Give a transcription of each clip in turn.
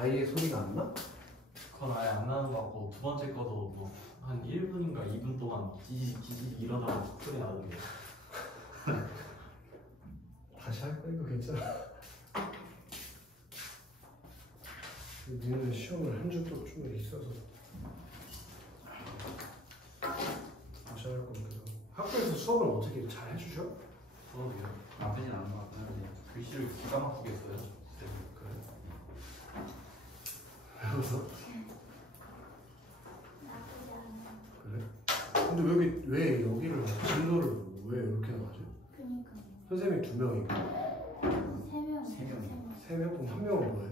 아예 소리가 안 나? 그건 아예 안 나는 것 같고 두 번째 거도 뭐 한 1분인가 2분 동안 막 지지 이러다가 소리 나던데. 다시 할 거니까 괜찮아. 니는 시험을 한 주 또 좀 있어서 다시 할 거니까. 학교에서 수업을 어떻게 잘 해주셔? 수업이요? 나쁘진 않은 것 같긴 한데 글씨를 기가 막히게 써요. 그래? 그래서? 그래? 근데 왜 여기를 진로를 왜 이렇게 나가지? 그니까. 선생님이 2명이고 3명. 3명? 그럼 1명은 뭐해?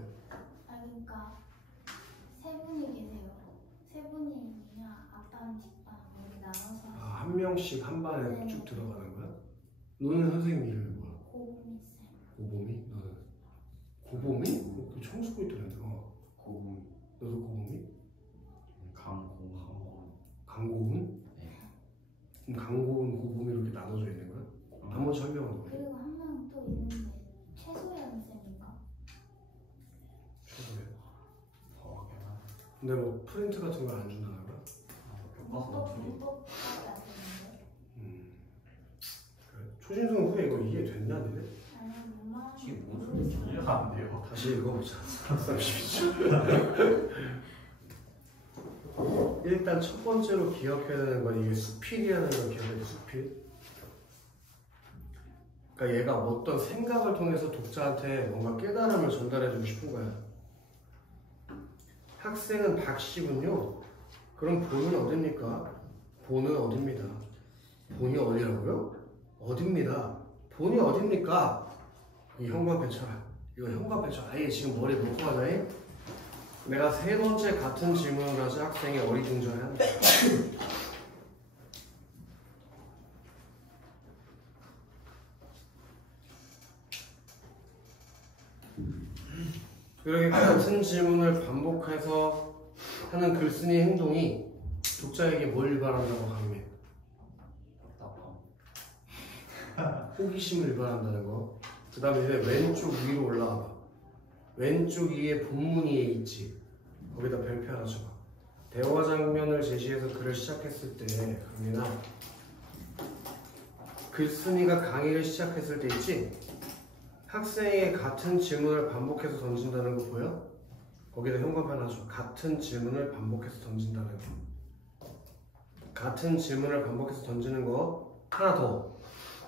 아 그러니까 3분이 계세요. 3분이면 앞반, 뒷반 이렇게 나눠서. 아, 1명씩 한 반에 네. 쭉 들어가는 거야? 너는 선생님 이름이 뭐야? 고범이 쌤. 고범이? 너는? 고범이? 그 처음 쓰고 있더랬는데. 고분 너도 고범이? 강고은? 네. 그럼 강고은, 고범이 이렇게 나눠져 있는 거야? 나머지 한 명은 누구야? 그리고 한 명 또 있는데 최소연 쌤인가? 최소야. 더하게나 근데 뭐 프린트 같은 걸 안 준다는 거야? 교과서 둘이 문법밖에 안 되는데. 그래. 초신성 후에 이거 이해됐냐 니네? 아니 뭐만. 이게 뭔 소리인지 이해가 안 돼요. 다시 읽어보자. 30초. 일단 첫 번째로 기억해야 되는 건 이게 수필이라는 걸 기억해야 돼. 수필. 그러니까 얘가 어떤 생각을 통해서 독자한테 뭔가 깨달음을 전달해주고 싶은 거야. 학생은 박씨군요. 그럼 본은 어딥니까? 본은 어딥니다. 본이 어디라고요? 어딥니다. 본이 어딥니까? 이 현관펜 쳐라. 이거 현관펜 쳐. 아예 지금 머리에 놓고 하자니? 내가 3번째 같은 질문을 하자 학생이 어리둥절해. 그렇게 같은 질문을 반복해서 하는 글쓴이 행동이 독자에게 뭘 유발한다고 하면 호기심을 유발한다는 거. 그 다음에 이제 왼쪽 위로 올라와봐. 왼쪽 위에 본문이 있지. 거기다 별표 하나 줘봐. 대화 장면을 제시해서 글을 시작했을 때 강민아, 글쓴이가 강의를 시작했을 때 있지? 학생에게 같은 질문을 반복해서 던진다는 거 보여? 거기다 현관펜 하나 줘. 같은 질문을 반복해서 던진다는 거. 같은 질문을 반복해서 던지는 거. 하나 더.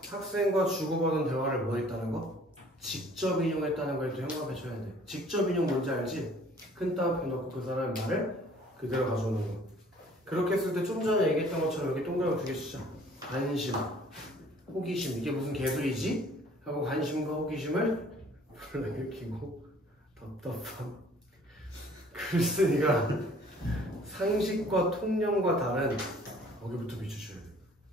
학생과 주고받은 대화를 뭐 했다는 거? 직접 인용했다는 거에 또 현관펜 쳐야 돼. 직접 인용 뭔지 알지? 큰 따옴표 넣고 그 사람의 말을 그대로 가져오는 거. 그렇게 했을 때 좀 전에 얘기했던 것처럼 여기 동그라미 2개 쓰자. 관심, 호기심. 이게 무슨 개소리지? 하고 관심과 호기심을 불러일으키고 답답함. 글쓴이가 상식과 통념과 다른 거기부터 비춰줘야 돼.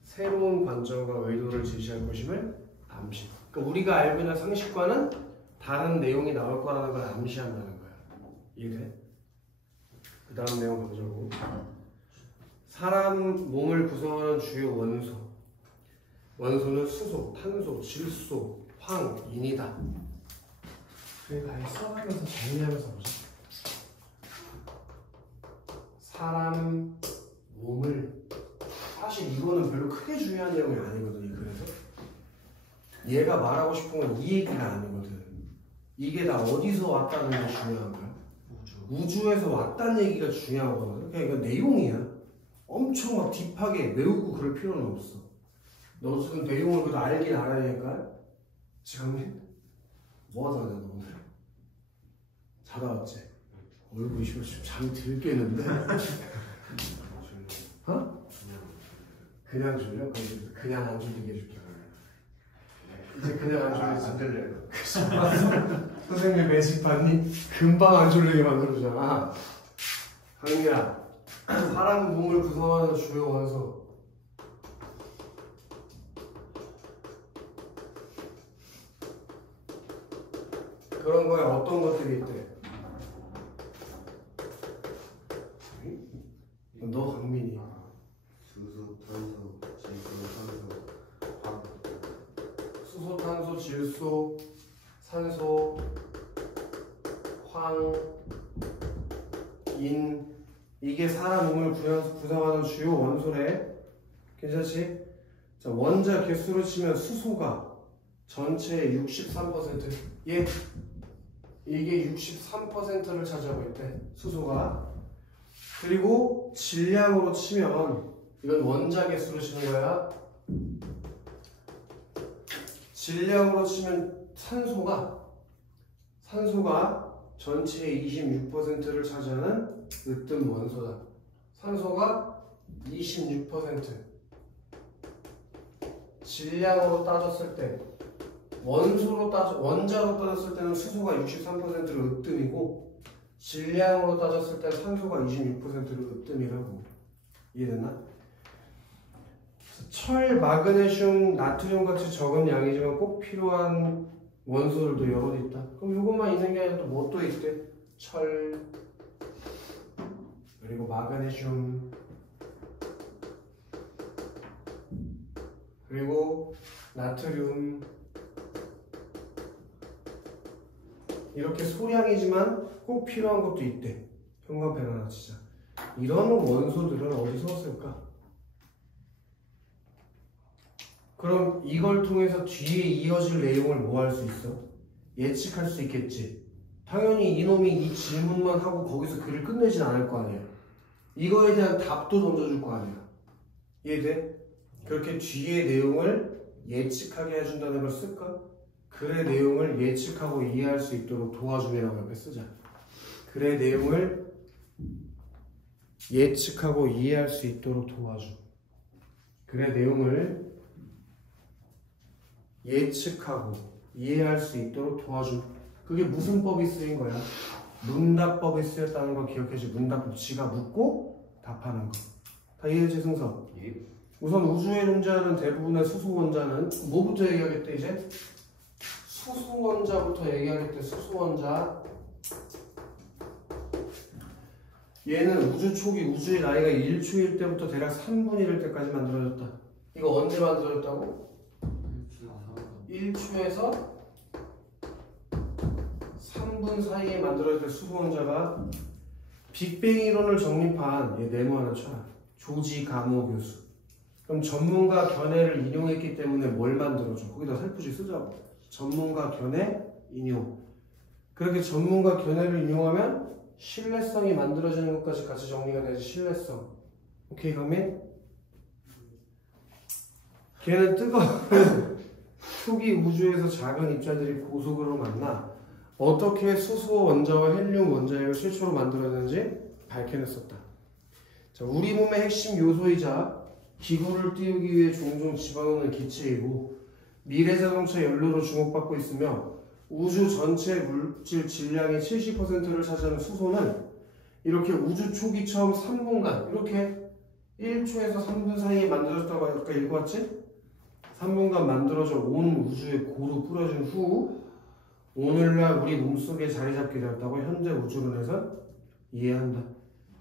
새로운 관점과 의도를 제시할 것임을 암시. 그러니까 우리가 알고 있는 상식과는 다른 내용이 나올 거라는 걸 암시한다는 거야. 이해돼? 그 다음 내용 보자고. 사람 몸을 구성하는 주요 원소. 원소는 수소, 탄소, 질소, 황, 인이다. 그러니까 써가면서 정리하면서 보자. 사람 몸을, 사실 이거는 별로 크게 중요한 내용이 아니거든. 이 글에서 얘가 말하고 싶은 건 이 얘기가 아니거든. 이게 다 어디서 왔다는 게 중요한 거야. 우주에서 왔다는 얘기가 중요한 거거든. 그냥 이거 내용이야. 엄청 막 딥하게 외우고 그럴 필요는 없어. 너 지금 내용을 그래도 알긴 알아야 되니까. 지금 뭐 하다 너 오늘? 자다 왔지? 얼굴이 지금 잠이 들겠는데? 어? 그냥 줄려? 그냥 안 줄리게 해줄게. 이제 그냥 안 졸리지. 선생님 매직 받니? 금방 안 졸리게 만들어주잖아. 강민아, 사람 몸을 구성하는 주요 원소. 그런 거에 어떤 것들이 있대? 너 강민이. 수소, 탄소, 질소, 산소, 황. 수소, 탄소, 질소, 산소, 황, 이게 사람 몸을 구성하는 주요 원소래. 괜찮지? 자, 원자 개수로 치면 수소가 전체의 63%. 이게 63%를 차지하고 있대. 수소가. 그리고 질량으로 치면 이건 원자 개수로 치는 거야. 질량으로 치면 산소가 전체의 26%를 차지하는 으뜸 원소다. 산소가 26%. 질량으로 따졌을 때 원자로 따졌을 때는 수소가 63%를 으뜸이고 질량으로 따졌을 때 산소가 26%를 으뜸이라고. 이해됐나? 철, 마그네슘, 나트륨 같이 적은 양이지만 꼭 필요한 원소들도 여러 개 있다. 그럼 이것만 있는 게 아니라 또 뭐 또 있대? 철, 그리고 마그네슘, 그리고 나트륨. 이렇게 소량이지만 꼭 필요한 것도 있대. 형광펜 하나 치자. 이런 원소들은 어디서 왔을까? 그럼 이걸 통해서 뒤에 이어질 내용을 뭐 할 수 있어? 예측할 수 있겠지. 당연히 이놈이 이 질문만 하고 거기서 글을 끝내진 않을 거 아니야. 이거에 대한 답도 던져줄 거 아니야. 이해돼? 그렇게 뒤에 내용을 예측하게 해준다는 걸 쓸까? 글의 내용을 예측하고 이해할 수 있도록 도와줌이라고 옆에 쓰자. 글의 내용을 예측하고 이해할 수 있도록 도와줌. 글의 내용을 예측하고 이해할 수 있도록 도와줌. 그게 무슨 법이 쓰인 거야? 문답법이 쓰였다는 거 기억해줘. 문답법. 지가 묻고 답하는 거. 다 이해되지, 승석? 예. 우선 우주에 존재하는 대부분의 수소 원자는 뭐부터 얘기하겠대 이제? 수소 원자부터 얘기하겠대. 수소 원자. 얘는 우주 초기, 우주의 나이가 1초일 때부터 대략 3분의 1일 때까지 만들어졌다. 이거 언제 만들어졌다고? 1초에서 3분 사이에 만들어졌던 수소 원자가 빅뱅 이론을 정립한 얘 네모 하나 쳐라. 조지 가모 교수. 그럼 전문가 견해를 인용했기 때문에 뭘 만들어줘? 거기다 살포시 쓰자고. 전문가 견해 인용. 그렇게 전문가 견해를 인용하면 신뢰성이 만들어지는 것까지 같이 정리가 되지. 신뢰성. 오케이, 강민? 걔는 뜨거운 초기 우주에서 작은 입자들이 고속으로 만나 어떻게 수소 원자와 헬륨 원자핵을 최초로 만들어내는지 밝혀냈었다. 자, 우리 몸의 핵심 요소이자 기구를 띄우기 위해 종종 집어넣는 기체이고 미래자동차 연료로 주목받고 있으며 우주 전체 물질 질량의 70%를 차지하는 수소는 이렇게 우주 초기 처음 3분간 이렇게 1초에서 3분 사이에 만들어졌다고 아까 읽어왔지? 3분간 만들어져 온 우주에 고루 뿌려진 후 오늘날 우리 몸속에 자리 잡게 되었다고 현대 우주론에서 이해한다.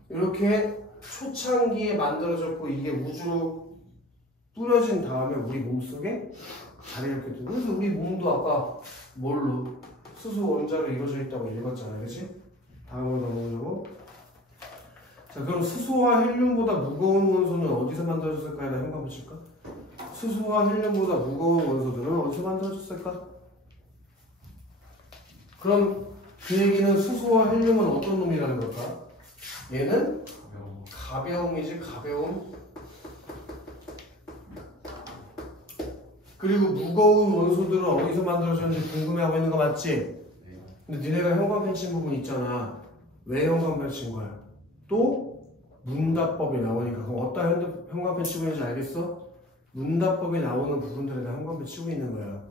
이렇게 초창기에 만들어졌고 이게 우주로 뿌려진 다음에 우리 몸속에 자리 잡게 되고, 그래서 우리 몸도 아까 뭘로? 수소 원자로 이루어져 있다고 읽었잖아, 그치? 다음으로 넘어가자고. 자, 그럼 수소와 헬륨보다 무거운 원소는 어디서 만들어졌을까에 대한 현관 붙일까? 수소와 헬륨보다 무거운 원소들은 어디서 만들어졌을까? 그럼 그 얘기는 수소와 헬륨은 어떤 놈이라는 걸까? 얘는 가벼움이지, 가벼움. 그리고 무거운 원소들은 어디서 만들어졌는지 궁금해하고 있는 거 맞지? 근데 니네가 형광펜 친 부분 있잖아. 왜 형광펜 친 거야? 또 문답법이 나오니까. 그럼 어디다 형광펜 치고 있는지 알겠어? 문답법이 나오는 부분들에다 형광펜 치고 있는 거야.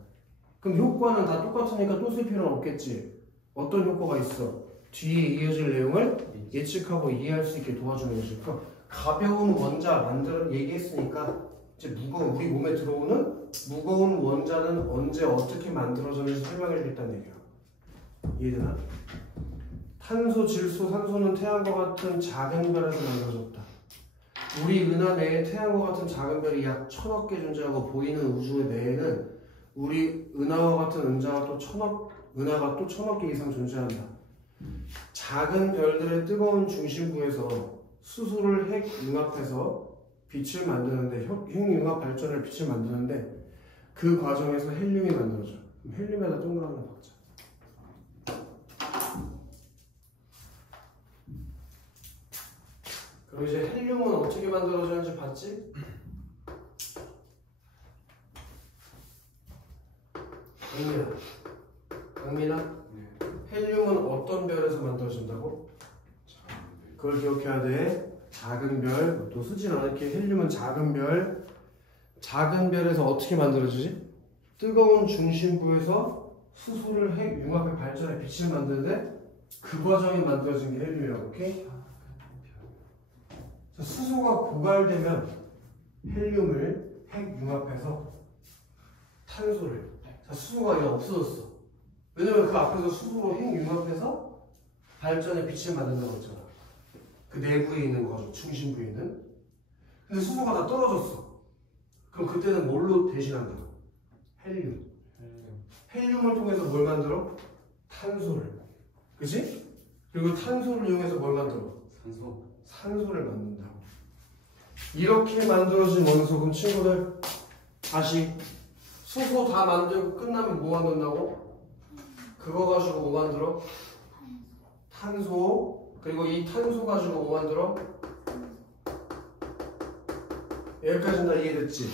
그럼 효과는 다 똑같으니까 또 쓸 필요는 없겠지. 어떤 효과가 있어? 뒤에 이어질 내용을 예측하고 이해할 수 있게 도와주는 거지. 그럼 가벼운 원자 얘기했으니까 이제 우리 몸에 들어오는 무거운 원자는 언제 어떻게 만들어졌는지 설명해 주겠다는 얘기야. 이해되나? 탄소, 질소, 산소는 태양과 같은 작은 별에서 만들어졌다. 우리 은하 내에 태양과 같은 작은 별이 약 1000억 개 존재하고 보이는 우주 내에는 우리 은하와 같은 은하가 또 1000억 개 이상 존재한다. 작은 별들의 뜨거운 중심부에서 수소를 핵 융합해서 빛을 만드는데 핵융합 발전을 빛을 만드는데 그 과정에서 헬륨이 만들어져. 그럼 헬륨에다 동그라미 박자. 그리고 이제 헬륨은 어떻게 만들어지는지 봤지? 강민아, 헬륨은 어떤 별에서 만들어진다고? 그걸 기억해야 돼. 작은 별, 또 쓰진 않을게. 헬륨은 작은 별. 작은 별에서 어떻게 만들어지지? 뜨거운 중심부에서 수소를 핵 융합해 발전해 빛을 만드는데 그 과정이 만들어진 게 헬륨이라고. 오케이? 자, 수소가 고갈되면 헬륨을 핵 융합해서 탄소를. 자, 수소가 이제 없어졌어. 왜냐면 그 앞에서 수소로 핵 융합해서 발전해 빛을 만든다고 했잖아. 그 내부에 있는 거죠. 중심부에 있는. 근데 수소가 다 떨어졌어. 그럼 그때는 뭘로 대신한다? 헬륨. 헬륨을 통해서 뭘 만들어? 탄소를. 그치? 그리고 탄소를 이용해서 뭘 만들어? 산소를 만든다고. 이렇게 만들어진 원소. 그럼 친구들 다시 수소 다 만들고 끝나면 뭐 만든다고? 그거 가지고 뭐 만들어? 탄소. 그리고 이 탄소 가지고 뭐 만들어? 여기까지는 다 이해됐지?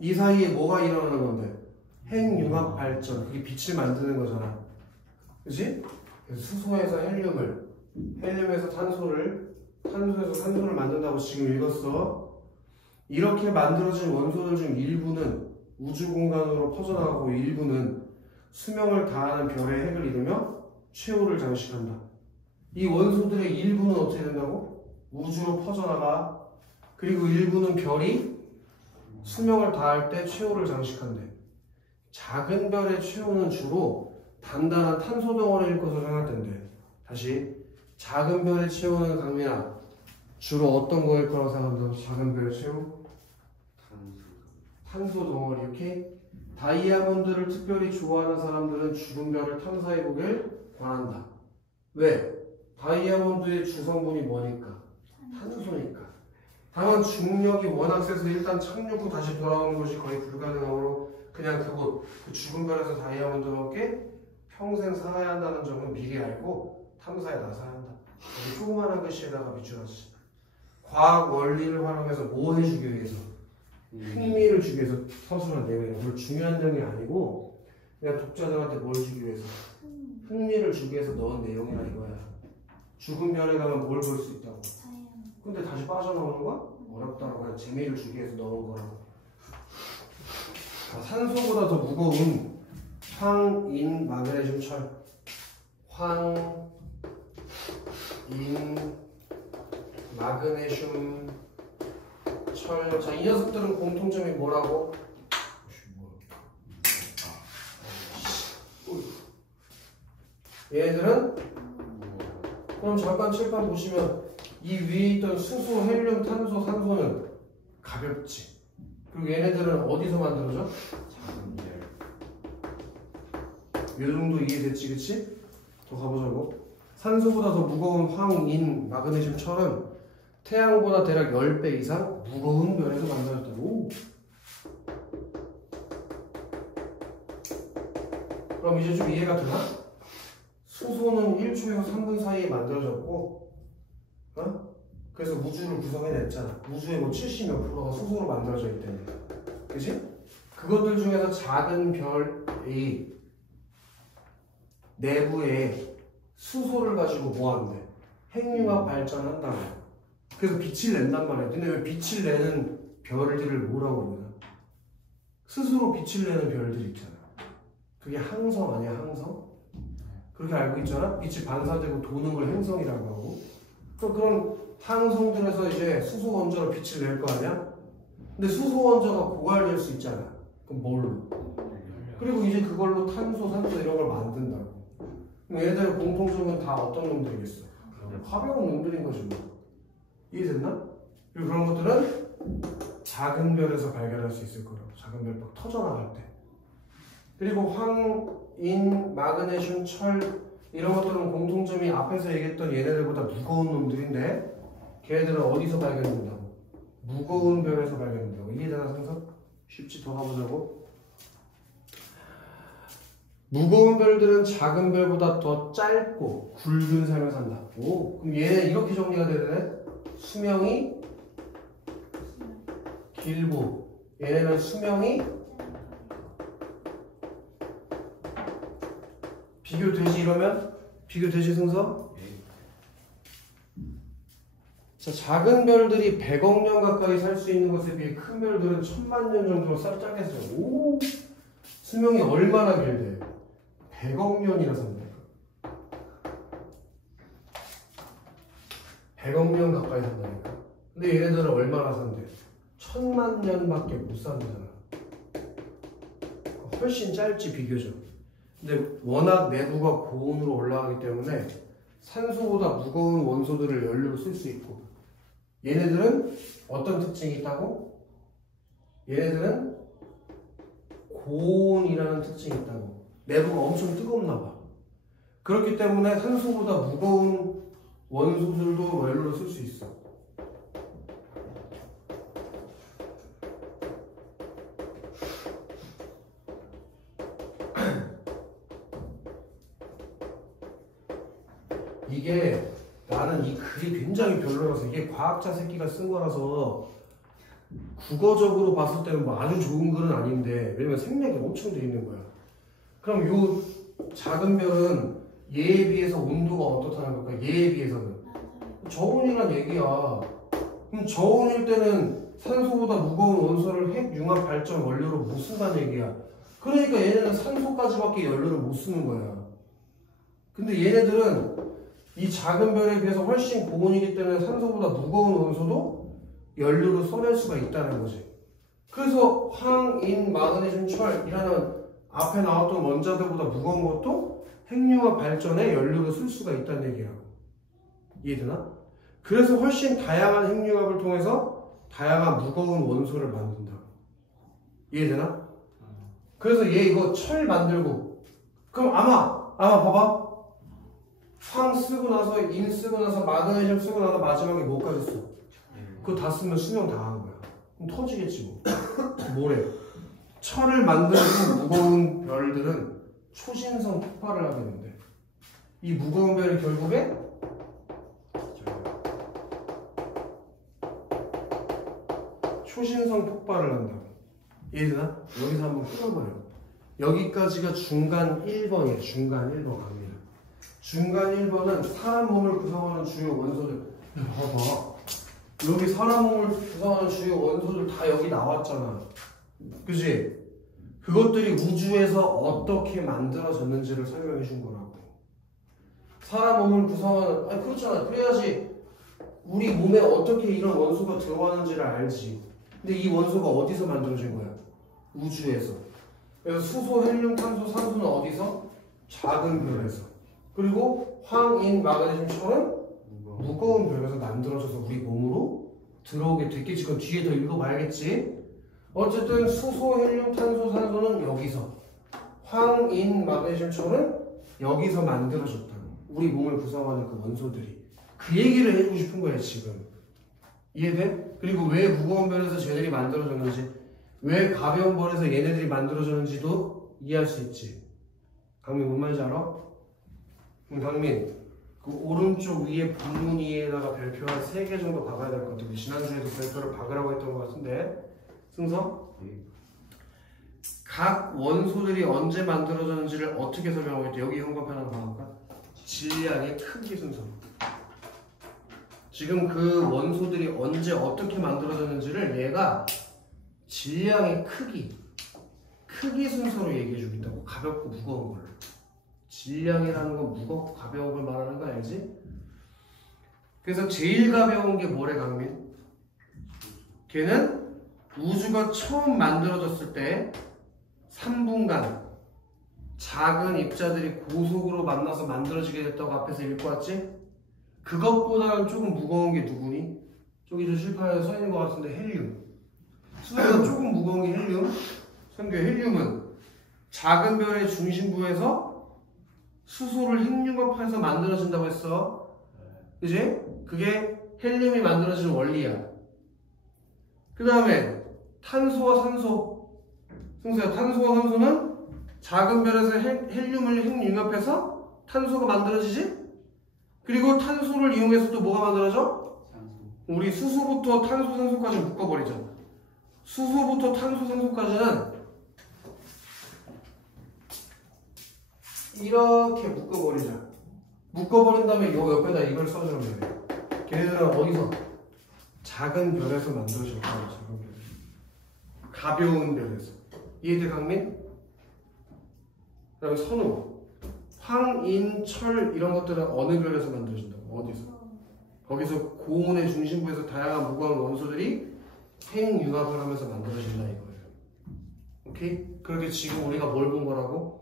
이 사이에 뭐가 일어나는 건데? 핵융합 발전. 그게 빛을 만드는 거잖아. 그치? 그래서 수소에서 헬륨을, 헬륨에서 탄소를, 탄소에서 산소를 만든다고 지금 읽었어. 이렇게 만들어진 원소들 중 일부는 우주 공간으로 퍼져나가고 일부는 수명을 다하는 별의 핵을 이루며 최후를 장식한다. 이 원소들의 일부는 어떻게 된다고? 우주로 퍼져나가. 그리고 일부는 별이 수명을 다할 때 최후를 장식한대. 작은 별의 최후는 주로 단단한 탄소 덩어리일 것으로 생각된대. 다시 작은 별의 최후는 강민아 주로 어떤 거일 거라고 생각한다고? 작은 별의 최후? 탄소 덩어리. 오케이? 다이아몬드를 특별히 좋아하는 사람들은 죽은 별을 탐사해보길 권한다. 왜? 다이아몬드의 주성분이 뭐니까? 탄소니까. 다만 중력이 워낙 세서 일단 착륙 후 다시 돌아오는 것이 거의 불가능하므로 그냥 그곳, 그 죽은 별에서 다이아몬드를 얻게 평생 살아야 한다는 점은 미리 알고 탐사에 나서야 한다. 여기 조그만한 글씨에다가 비추었지. 과학 원리를 활용해서 뭐 해주기 위해서? 흥미를 주기 위해서 서술한 내용이에요. 별로 중요한 내용이 아니고 그냥 독자들한테 뭘 주기 위해서? 흥미를 주기 위해서 넣은 내용이라 이거야. 죽은 별에 가면 뭘 볼 수 있다고? 근데 다시 빠져나오는 거야? 어렵다고. 그냥 재미를 주기 위해서 넣은 거라고. 산소보다 더 무거운 황인 마그네슘 철. 황인 마그네슘 철. 자, 이 녀석들은 공통점이 뭐라고? 얘들은 그럼 잠깐 칠판 보시면 이 위에 있던 수소, 헬륨, 탄소, 산소는 가볍지. 그리고 얘네들은 어디서 만들어져? 이 정도 이해됐지, 그치? 더 가보자고. 산소보다 더 무거운 황인 마그네슘 철은 태양보다 대략 10배 이상 무거운 별에서 만들어졌다고. 그럼 이제 좀 이해가 되나? 수소는 1초에서 3분 사이에 만들어졌고, 그래서 우주를 구성해냈잖아. 우주의 뭐 70몇 프로가 수소로 만들어져 있다며. 그치? 그것들 중에서 작은 별이 내부에 수소를 가지고 뭐 한대? 핵융합 발전한다고. 그래서 빛을 낸단 말이야. 근데 왜 빛을 내는 별들을 뭐라고 그러나? 스스로 빛을 내는 별들 있잖아. 그게 항성 아니야, 항성? 그렇게 알고 있잖아? 빛이 반사되고 도는 걸 행성이라고 하고. 그럼 항성들에서 이제 수소 원자로 빛을 낼 거 아니야? 근데 수소 원자가 고갈될 수 있잖아. 그럼 뭘로? 그리고 이제 그걸로 탄소, 산소 이런 걸 만든다고. 그럼 얘들의 공통점은 다 어떤 놈들이겠어? 가벼운 놈들인 거지 뭐. 이해됐나? 그리고 그런 것들은 작은 별에서 발견할 수 있을 거라고. 작은 별 막 터져나갈 때. 그리고 황인 마그네슘 철 이런 것들은 공통점이 앞에서 얘기했던 얘네들보다 무거운 놈들인데 걔네들은 어디서 발견된다고? 무거운 별에서 발견된다고. 이해되나 상상? 쉽지 더 가보자고. 무거운 별들은 작은 별보다 더 짧고 굵은 삶을 산다. 오, 그럼 얘네 이렇게 정리가 되네. 수명이 길고 얘네는 수명이 비교되지. 이러면 비교되지 순서? 자, 작은 별들이 100억 년 가까이 살 수 있는 것에 비해 큰 별들은 1000만 년 정도로 짧게 살아요. 오, 수명이 얼마나 길대? 100억 년이나 산다니까. 100억 년 가까이 산다니까. 근데 얘네들은 얼마나 산대? 1000만 년밖에 못 산다잖아. 훨씬 짧지 비교적. 근데 워낙 내부가 고온으로 올라가기 때문에 산소보다 무거운 원소들을 연료로 쓸 수 있고, 얘네들은 어떤 특징이 있다고? 얘네들은 고온이라는 특징이 있다고. 내부가 엄청 뜨겁나 봐. 그렇기 때문에 산소보다 무거운 원소들도 연료로 쓸 수 있어. 이게 나는 이 글이 굉장히 별로라서, 이게 과학자 새끼가 쓴 거라서 국어적으로 봤을 때는 뭐 아주 좋은 글은 아닌데, 왜냐면 생략이 엄청 돼 있는 거야. 그럼 요 작은 별은 얘에 비해서 온도가 어떻다는 걸까? 얘에 비해서는 저온이란 얘기야. 그럼 저온일 때는 산소보다 무거운 원소를 핵 융합 발전 원료로 못 쓴다는 얘기야. 그러니까 얘네는 산소까지밖에 연료를 못 쓰는 거야. 근데 얘네들은 이 작은 별에 비해서 훨씬 고온이기 때문에 산소보다 무거운 원소도 연료로 써낼 수가 있다는 거지. 그래서 황, 인, 마그네슘, 철이라는 앞에 나왔던 원자들보다 무거운 것도 핵융합 발전에 연료로 쓸 수가 있다는 얘기라고. 이해되나? 그래서 훨씬 다양한 핵융합을 통해서 다양한 무거운 원소를 만든다. 이해되나? 그래서 얘 이거 철 만들고, 그럼 아마 봐봐. 황 쓰고 나서, 인 쓰고 나서, 마그네슘 쓰고 나서 마지막에 뭐까지 써? 그거 다 쓰면 수명 다 한 거야. 그럼 터지겠지 뭐. 뭐래? 철을 만드는 무거운 별들은 초신성 폭발을 하게 된대. 이 무거운 별이 결국에 초신성 폭발을 한다고. 이해되나? 여기서 한번 끊어버려. 여기까지가 중간 1번이에요. 중간 1번 갑니다. 중간 1번은 사람 몸을 구성하는 주요 원소들. 봐봐. 여기 사람 몸을 구성하는 주요 원소들 다 여기 나왔잖아. 그치? 그것들이 우주에서 어떻게 만들어졌는지를 설명해 준 거라고. 사람 몸을 구성하는, 아니 그렇잖아. 그래야지 우리 몸에 어떻게 이런 원소가 들어가는지를 알지. 근데 이 원소가 어디서 만들어진 거야? 우주에서. 그래서 수소, 헬륨, 탄소, 산소는 어디서? 작은 별에서. 그리고 황, 인, 마그네슘, 철은 무거운 별에서 만들어져서 우리 몸으로 들어오게 됐겠지. 그건 뒤에 더 읽어봐야겠지. 어쨌든 수소, 헬륨, 탄소, 산소는 여기서, 황, 인, 마그네슘, 철은 여기서 만들어졌다고. 우리 몸을 구성하는 그 원소들이. 그 얘기를 해주고 싶은 거야 지금. 이해돼? 그리고 왜 무거운 별에서 쟤들이 만들어졌는지, 왜 가벼운 별에서 얘네들이 만들어졌는지도 이해할 수 있지. 강민 뭔 말인지 알아? 그럼 강민, 그 오른쪽 위에 본문위에다가 별표 한 3개 정도 박아야 될 것 같아. 지난주에도 별표를 박으라고 했던 것 같은데. 승서? 각 원소들이 언제 만들어졌는지를 어떻게 설명하고 있대? 여기 현관펜 하나 봐볼까? 질량의 크기 순서. 지금 그 원소들이 언제 어떻게 만들어졌는지를 얘가 질량의 크기 순서로 얘기해주고 있다고. 가볍고 무거운 걸로. 질량이라는 건 무겁고 가벼운 걸 말하는 거 알지? 그래서 제일 가벼운 게 뭐래 강민? 걔는 우주가 처음 만들어졌을 때 3분간 작은 입자들이 고속으로 만나서 만들어지게 됐다고 앞에서 읽고 왔지? 그것보다는 조금 무거운 게 누구니? 저기 저 실판에 써 있는 것 같은데 헬륨. 수소보다 조금 무거운 게 헬륨. 선교 헬륨은 작은 별의 중심부에서 수소를 핵융합해서 만들어진다고 했어. 그지? 그게 헬륨이 만들어지는 원리야. 그 다음에 탄소와 산소. 승수야, 탄소와 산소는 작은 별에서 헬륨을 핵융합해서 탄소가 만들어지지? 그리고 탄소를 이용해서 또 뭐가 만들어져? 우리 수소부터 탄소, 산소까지 묶어버리자. 수소부터 탄소, 산소까지는 이렇게 묶어버리자. 묶어버린 다음에 요 옆에다 이걸 써주면 돼. 걔네들은 어디서? 작은 별에서 만들어질 거야. 작은 별에서. 가벼운 별에서. 이해돼, 강민? 그 다음에 선호. 황, 인, 철 이런 것들은 어느 별에서 만들어진다고? 어디서? 거기서 고온의 중심부에서 다양한 무거운 원소들이 핵융합을 하면서 만들어진다 이거예요. 오케이? 그런데 지금 우리가 뭘 본 거라고?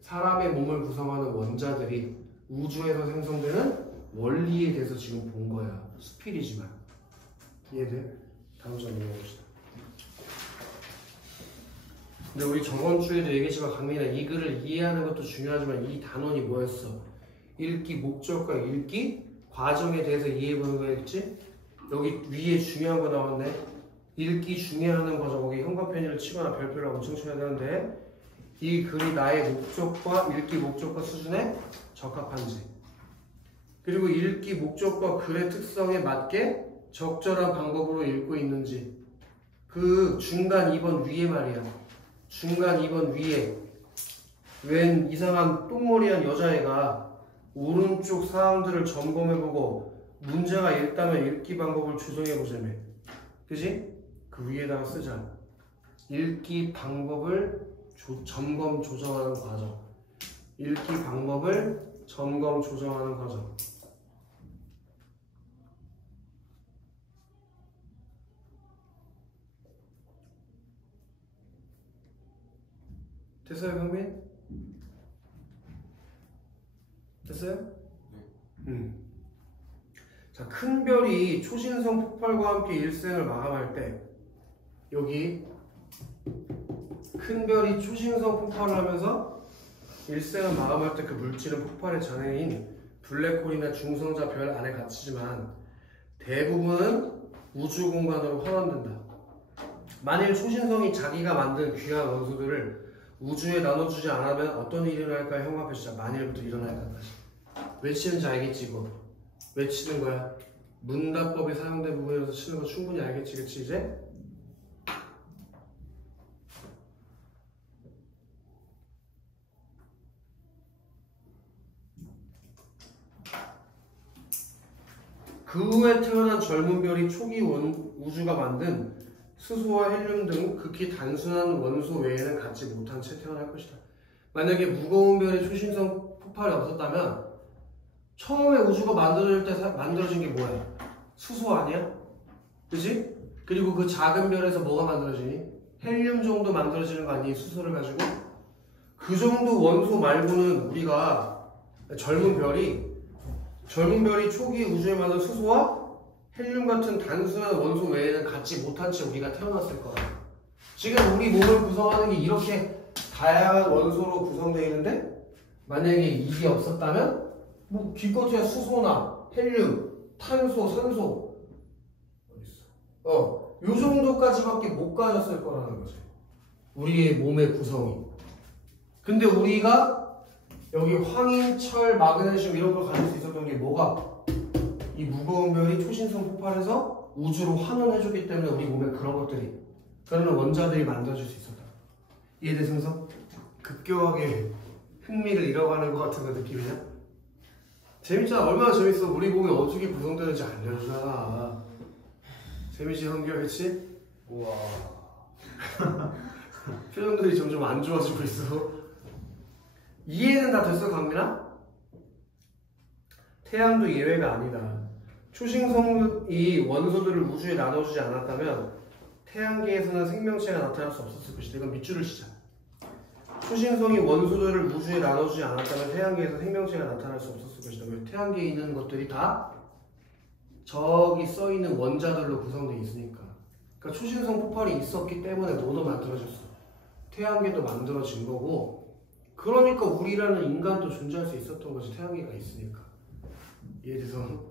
사람의 몸을 구성하는 원자들이 우주에서 생성되는 원리에 대해서 지금 본 거야. 수필이지만. 이해돼? 다음 장 넘어갑시다. 근데 우리 저번 주에도 얘기했지만 강민아 이 글을 이해하는 것도 중요하지만 이 단원이 뭐였어? 읽기 목적과 읽기 과정에 대해서 이해해보는 거였지? 여기 위에 중요한 거 나왔네. 읽기 중요하는 과정. 거기 형광펜을 치거나 별표를 엄청 쳐야 되는데 이 글이 나의 목적과 읽기 목적과 수준에 적합한지, 그리고 읽기 목적과 글의 특성에 맞게 적절한 방법으로 읽고 있는지, 그 중간 2번 위에 말이야. 중간 2번 위에 웬 이상한 똥머리한 여자애가 오른쪽 사항들을 점검해보고 문제가 있다면 읽기 방법을 조정해보자며. 그지? 그 위에다가 쓰자. 읽기 방법을 점검 조정하는 과정. 읽기 방법을 점검 조정하는 과정. 됐어요, 강민? 됐어요? 네. 자, 큰 별이 초신성 폭발과 함께 일생을 마감할 때, 여기 큰 별이 초신성 폭발을 하면서 일생을 마감할 때 그 물질은 폭발의 잔해인 블랙홀이나 중성자 별 안에 갇히지만 대부분은 우주 공간으로 환원된다. 만일 초신성이 자기가 만든 귀한 원소들을 우주에 나눠주지 않으면 어떤 일이 일어날까 형합해주자. 만일부터 일어날까 다시. 외치는지 알겠지 이거. 외치는 거야. 문답법이 사용된 부분에서 치는 거 충분히 알겠지, 그치 이제? 그 후에 태어난 젊은 별이 초기 우주가 만든 수소와 헬륨 등 극히 단순한 원소 외에는 갖지 못한 채 태어날 것이다. 만약에 무거운 별의 초신성 폭발이 없었다면 처음에 우주가 만들어질 때 만들어진 게 뭐야? 수소 아니야? 그치? 그리고 그 작은 별에서 뭐가 만들어지니? 헬륨 정도 만들어지는 거 아니니? 수소를 가지고? 그 정도 원소 말고는 우리가 젊은 별이 초기 우주에 만든 수소와 헬륨 같은 단순한 원소 외에는 갖지 못한 채 우리가 태어났을 거야. 지금 우리 몸을 구성하는 게 이렇게 다양한 원소로 구성되어 있는데 만약에 이게 없었다면 뭐 기껏해야 수소나 헬륨, 탄소, 산소 어딨어? 요 정도까지밖에 못 가졌을 거라는 거지. 우리의 몸의 구성이. 근데 우리가 여기 황인, 철, 마그네슘 이런 걸 가질 수 있었던 게 뭐가? 이 무거운 별이 초신성 폭발해서 우주로 환원해줬기 때문에 우리 몸에 그런 것들이, 그런 원자들이 만들어질 수 있었다. 이해되면서 급격하게 흥미를 잃어가는 것 같은 그 느낌이냐? 재밌잖아. 얼마나 재밌어. 우리 몸이 어떻게 구성되는지 알려주잖아. 재밌지, 한결, 그치? 우와. 표정들이 점점 안 좋아지고 있어. 이해는 다 됐어, 강민아? 태양도 예외가 아니다. 초신성이 원소들을 우주에 나눠주지 않았다면 태양계에서는 생명체가 나타날 수 없었을 것이다. 이건 밑줄을 치자. 초신성이 원소들을 우주에 나눠주지 않았다면 태양계에서 생명체가 나타날 수 없었을 것이다. 왜? 태양계에 있는 것들이 다 저기 써있는 원자들로 구성되어 있으니까. 그러니까 초신성 폭발이 있었기 때문에 뭐도 만들어졌어. 태양계도 만들어진 거고, 그 그러니까 우리라는 인간도 존재할 수 있었던 거지. 태양계가 있으니까. 이해돼서?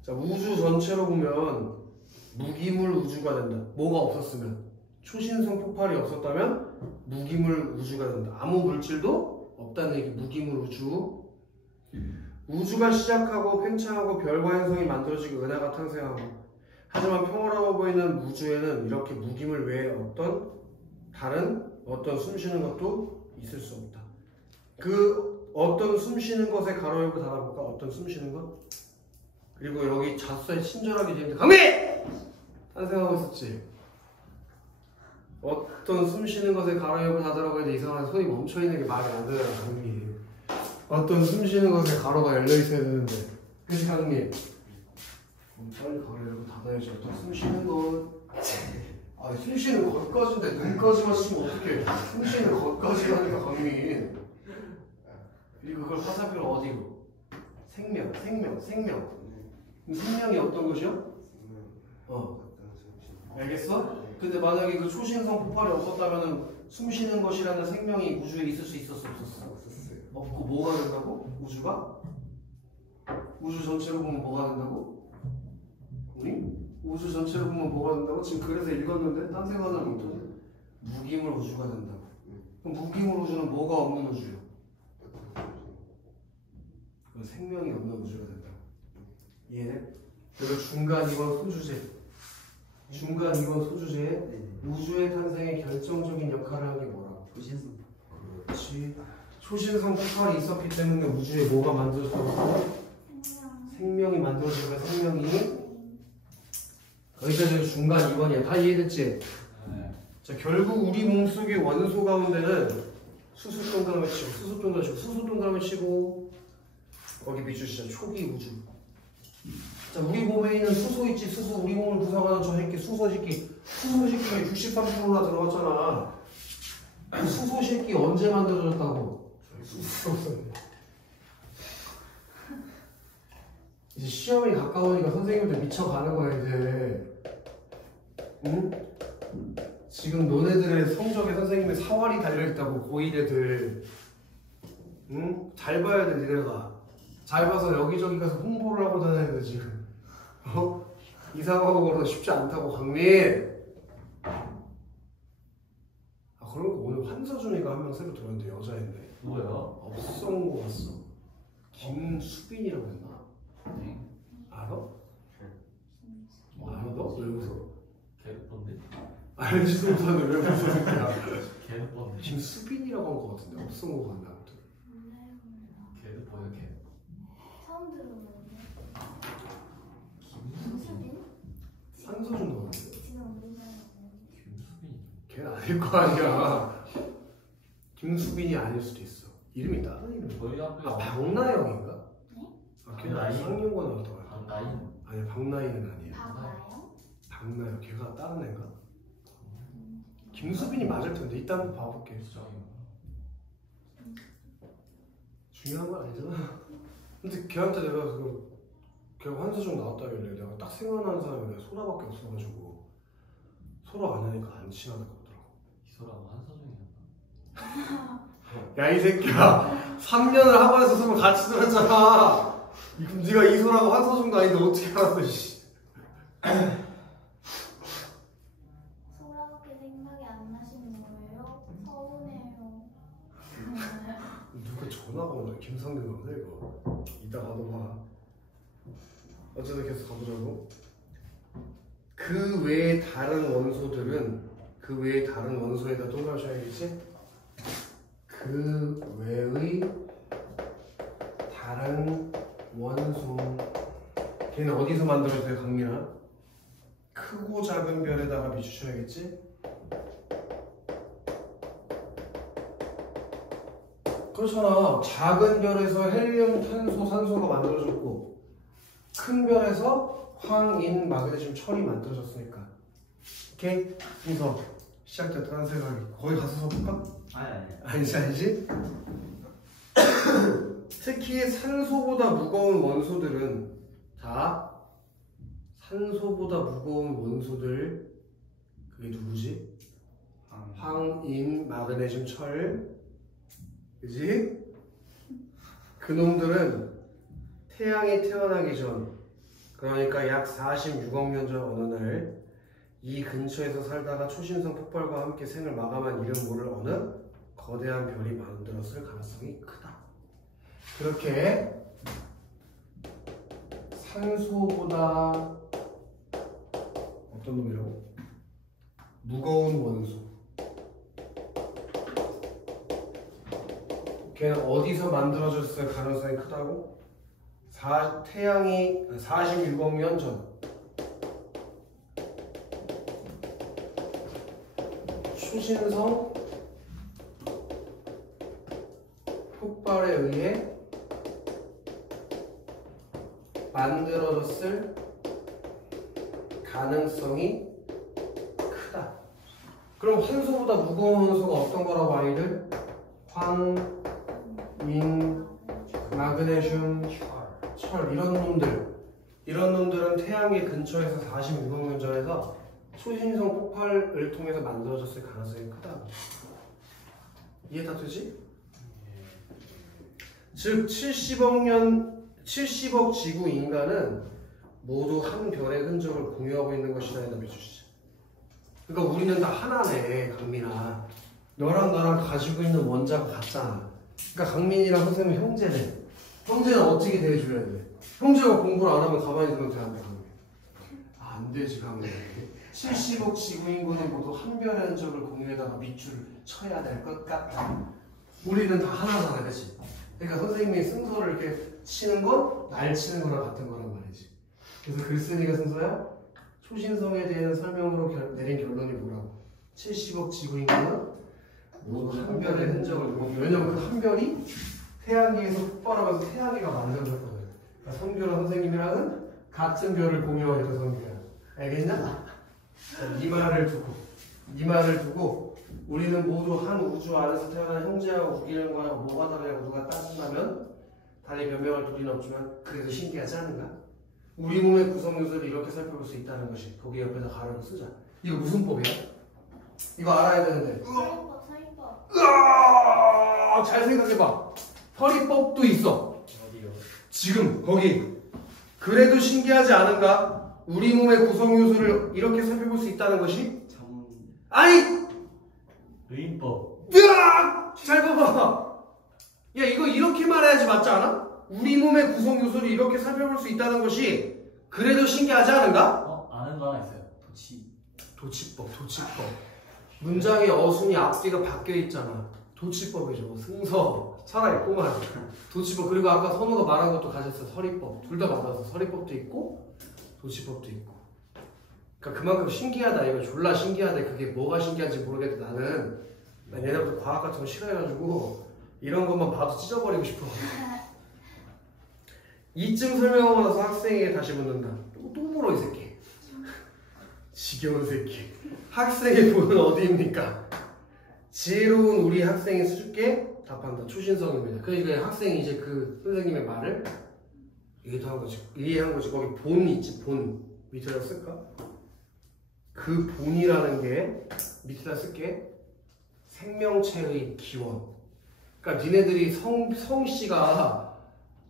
자, 우주 전체로 보면 무기물 우주가 된다. 뭐가 없었으면, 초신성 폭발이 없었다면 무기물 우주가 된다. 아무 물질도 없다는 얘기. 무기물 우주. 우주가 시작하고 팽창하고 별과 행성이 만들어지고 은하가 탄생하고. 하지만 평화로워 보이는 우주에는 이렇게 무기물 외에 다른 어떤 숨쉬는 것도 있을 수 없다. 그 어떤 숨쉬는 것에 가로 열고 닫아볼까? 어떤 숨쉬는 것? 그리고 여기 자수에 친절하게 되는데 강미! 탄생하고 있었지. 어떤 숨쉬는 것에 가로 열고 닫으라고 했는데 이상하게 손이 멈춰있는 게 말이 안 되잖아. 강미. 어떤 숨쉬는 것에 가로가 열려있어야 되는데. 그치 강미? 빨리 가로 열고 닫아야지. 어떤 숨쉬는 것. 아, 숨쉬는 것까지인데 눈까지만 치면 어떡해. 숨쉬는 것까지 하니까 강민. 그리고 그걸 화살표를 어디로? 생명. 생명이 어떤 것이요? 알겠어? 근데 만약에 그 초신성 폭발이 없었다면 숨쉬는 것이라는 생명이 우주에 있을 수 있었어? 없었어? 없고 뭐가 된다고? 우주가? 우주 전체로 보면 뭐가 된다고? 우리? 우주 전체로 보면 뭐가 된다고? 지금 그래서 읽었는데 딴 생각은 못하지? 무기물 우주가 된다고. 그럼 무기물 우주는 뭐가 없는 우주요? 그 생명이 없는 우주가 된다고. 이해돼? 그리고 중간 2번 소주제. 중간 2번 소주제에 우주의 탄생에 결정적인 역할을 하는 게 뭐라고? 초신성. 그렇지. 초신성 폭발이 있었기 때문에 우주에 뭐가 만들어졌다고? 생명이 만들어지니까 생명이. 여기까지 중간 2번이야. 다 이해됐지? 네. 자, 결국 우리 몸속의 원소 가운데는 수소 동그라미 치고, 수소 동그라미 치고, 거기 비추시죠. 초기 우주. 자, 우리 몸에 있는 수소 있지. 수소, 우리 몸을 구성하는 저 새끼, 수소 새끼. 수소 새끼가 63%나 들어갔잖아. 수소 새끼 언제 만들어졌다고? 수소. 이제 시험이 가까우니까 선생님들 미쳐가는 거야, 이제. 응? 지금 너네들의 성적에 선생님의 사활이 달려있다고, 고1 애들. 응? 잘 봐야 돼, 니네가. 잘 봐서 여기저기 가서 홍보를 하고 다녀야 돼, 지금. 이상하고 그러다 쉽지 않다고, 강민. 아, 그러니까 오늘 환서준이가 한 명 새로 들었는데, 여자인데. 누구요? 업성고 갔어. 김수빈이라고 했나? 네. 알아? 알아 너? 왜 웃어? 개뻔데? 알지도 못하는데 왜 웃어 새끼야. 개뻔데. 김수빈이라고 한 거 같은데 업성고 갔나 아무튼. 개뻔요 개. 처음 들어보는데. 김수빈? 한서준도 같은데. 지금 우리나라에 김수빈. 걔는 아닐 거 아니야. 김수빈이 아닐 수도 있어. 이름이 다른 이름이야. 저희 학교. 아 박나영인가? 네? 아 걔는 박나인? 상용고 나왔던 거야. 나인. 아니야 박나인은 아니야. 박나요? 박나영 걔가 다른 애인가? 김수빈이 맞을 텐데 이따 한번 봐볼게. 수정이. 중요한 건 아니잖아. 근데 걔한테 내가 걔가 환서중 나왔다길래 내가 딱 생각나는 사람이 내가 소라밖에 없어가지고 소라 안 하니까 안 친하다고 하더라고. 이소라고 한서중이었나? 야 이 새끼야 3년을 학원에서 수업을 같이 들었잖아. 그럼 네가 이소라고 환서중도 아닌데 어떻게 알았어 씨. 소라밖에 생각이 안 나시는 거예요? 서운해요. 누가 전화가 오나 김성균 건데 이거 이따 가도 봐. 어쨌든 계속 가보자고. 그 외에 다른 원소들은 그 외에 다른 원소에다 동그라미 쳐야겠지? 그 외의 다른 원소 걔는 어디서 만들어져요 강민아? 크고 작은 별에다가 비추셔야겠지? 그렇잖아. 작은 별에서 헬륨, 탄소, 산소가 만들어졌고 큰 별에서 황인, 마그네슘, 철이 만들어졌으니까. 오케이? 그래서 시작됐다 딴 생각이. 거기 가서 써볼까? 아니지? 특히 산소보다 무거운 원소들은 자 산소보다 무거운 원소들 그게 누구지? 황인, 마그네슘, 철. 그지? 그놈들은 태양이 태어나기 전, 그러니까 약 46억 년 전 어느 날 이 근처에서 살다가 초신성 폭발과 함께 생을 마감한 이름 모를 어느 거대한 별이 만들었을 가능성이 크다. 그렇게 산소보다 어떤 놈이라고? 무거운 원소. 걔는 어디서 만들어졌을 가능성이 크다고? 태양이 46억 년 전 초신성 폭발에 의해 만들어졌을 가능성이 크다. 그럼 환소보다 무거운 원소가 어떤 거라고 아이들? 황, 인, 마그네슘, 철 이런 놈들은 태양계 근처에서 46억 년 전에서 초신성 폭발을 통해서 만들어졌을 가능성이 크다. 이해 다 되지? 즉 70억 지구 인간은 모두 한 별의 흔적을 공유하고 있는 것이다. 해답해 주시죠. 그러니까 우리는 다 하나네, 강민아. 너랑 나랑 가지고 있는 원자가 같잖아. 그러니까 강민이랑 선생님은 형제네. 형제는 어떻게 대해줘야 돼? 형제가 공부를 안 하면 가만히 있으면 돼, 안 돼, 강민? 안 되지, 강민. 70억 지구 인구는 모두 한 별의 흔적을 공유에다가 밑줄을 쳐야 될 것 같다. 우리는 다 하나잖아, 그치? 그러니까 선생님이 순서를 이렇게 치는 건 날 치는 거랑 같은 거란 말이지. 그래서 글쓴이가 순서야? 초신성에 대한 설명으로 내린 결론이 뭐라고? 70억 지구 인구는 모두 한 별의 흔적을 공유. 왜냐면 그 한 별이 태양계에서 폭발하면서 태양계가 만들어졌거든. 그러니까 성규랑 선생님이랑은 같은 별을 공유하게 된 성규야. 알겠냐? 이 말을 두고 우리는 모두 한 우주 안에서 태어난 형제하고 우리랑과 뭐가 다르냐고 누가 따진다면 달리 변명할 도리는 없지만 그래도 신기하지 않은가? 우리 몸의 구성 요소를 이렇게 살펴볼 수 있다는 것이 거기 옆에다 가로를 쓰자. 이거 무슨 법이야? 이거 알아야 되는데. 사인법. 으아! 잘 생각해봐. 허리법도 있어. 어디요? 지금 거기. 그래도 신기하지 않은가? 우리 몸의 구성 요소를 이렇게 살펴볼 수 있다는 것이? 자문. 아이! 의인법. 으악! 잘 봐봐. 야, 이거 이렇게 말해야지 맞지 않아? 우리 몸의 구성 요소를 이렇게 살펴볼 수 있다는 것이 그래도 신기하지 않은가? 아는 거 하나 있어요. 도치법. 문장의 어순이 앞뒤가 바뀌어 있잖아. 도치법이죠. 승서 살아있구만. 도치법. 그리고 아까 선우가 말한 것도 가졌어. 서리법. 둘 다 맞아서 서리법도 있고 도치법도 있고. 그러니까 그만큼 신기하다. 이거 졸라 신기하다. 그게 뭐가 신기한지 모르겠는데 난 얘네부터 과학 같은 거 싫어해가지고 이런 것만 봐도 찢어버리고 싶어. 이쯤 설명하고 나서 학생에게 다시 묻는다. 또 물어 이 새끼. 지겨운 새끼. 학생의 본은 어디입니까? 지혜로운 우리 학생이 수줍게 답한다. 초신성입니다. 그러니까 학생이 이제 그 선생님의 말을 이해한 거지. 거기 본이 있지. 본 밑에다 쓸까? 그 본이라는 게 밑에다 쓸게. 생명체의 기원. 그러니까 니네들이 성씨가